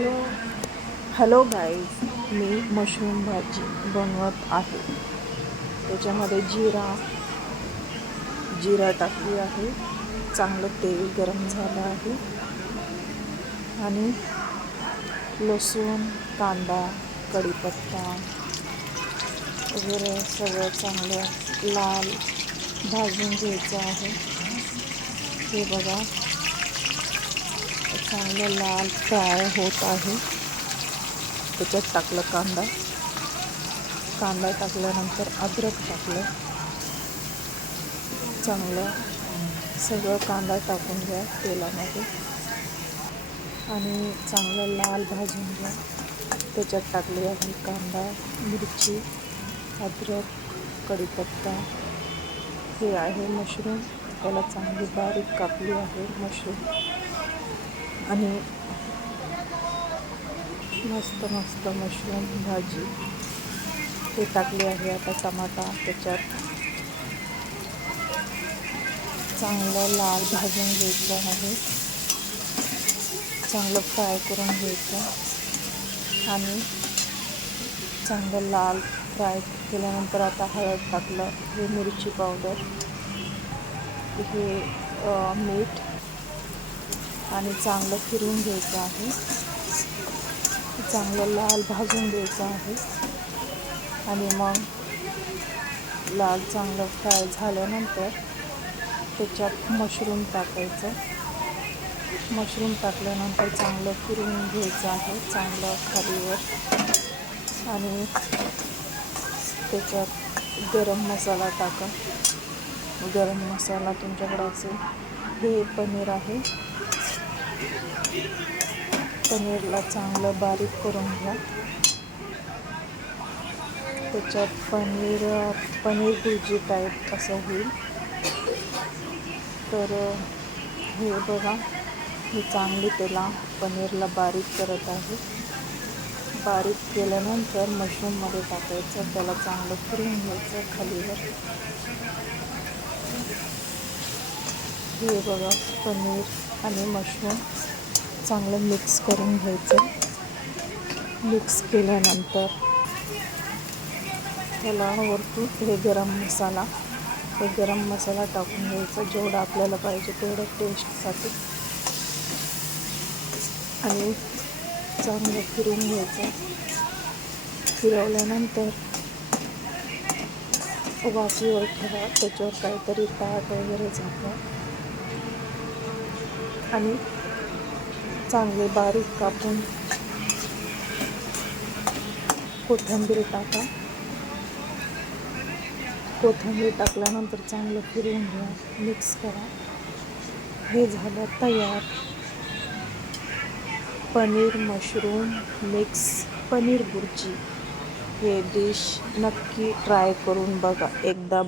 Hello hello guys, मी mushroom भाजी बनवत आहे. त्याच्यामध्ये जिरा टाकली आहे. चांगलं तेल गरम झालं आहे आणि लसूण, कांदा, कढीपत्ता वगैरे सगळं चांगलं लाल भाजून घ्यायचं आहे. हे बघा, चांगलं लाल फ्राय होत आहे. त्याच्यात टाकलं कांदा टाकल्यानंतर अद्रक टाकलं. चांगलं सगळं कांदा टाकून घ्या तेलामध्ये आणि चांगलं लाल भाजून घ्या. त्याच्यात टाकली आहे कांदा, मिरची, अद्रक, कढीपत्ता. हे आहे मशरूम. त्याला चांगली बारीक कापली आहे मशरूम आणि मस्त मशरूम भाजी हे टाकली आहे. आता टमाटा त्याच्यात चांगलं लाल भाजून घ्यायचं आहे. चांगलं फ्राय करून घ्यायचं आणि चांगलं लाल फ्राय केल्यानंतर आता हळद टाकलं, हे मिरची पावडर, हे मीठ आणि चांगलं फिरून घ्यायचं आहे. चांगलं लाल भाजून घ्यायचं आहे आणि मग लाल चांगलं फ्राय झाल्यानंतर त्याच्यात मशरूम टाकायचं. मशरूम टाकल्यानंतर चांगलं फिरून घ्यायचं आहे, चांगलं खालीवर. आणि त्याच्यात गरम मसाला टाका. गरम मसाला तुमच्याकडे असेल. हे पनीर आहे. पनीरला चांगलं बारीक करून घ्या. त्याच्यात पनीर भुर्जी टाईप असं होईल. तर हे बघा, मी चांगली पनीरला बारीक करत आहे. बारीक केल्यानंतर मशरूममध्ये टाकायचं. त्याला चांगलं फिरून घ्यायचं खालीवर. हे बघा, पनीर आणि मशरूम चांगलं मिक्स करून घ्यायचं. मिक्स केल्यानंतर त्याला वरतून हे गरम मसाला टाकून घ्यायचा, जेवढा आपल्याला पाहिजे तेवढं टेस्टसाठी. आणि चांगलं फिरून घ्यायचं. फिरवल्यानंतर वाफेवर ठेवा. त्याच्यावर काहीतरी ताट वगैरे झाका आणि चांगले बारीक कापून कोथिंबीर टाका. कोथिंबीर टाकल्यानंतर चांगलं फिरवून घ्या, मिक्स करा. हे झालं तयार. Paneer mushroom mix paneer bhurji. हे डिश नक्की ट्राय करून बघा एकदा.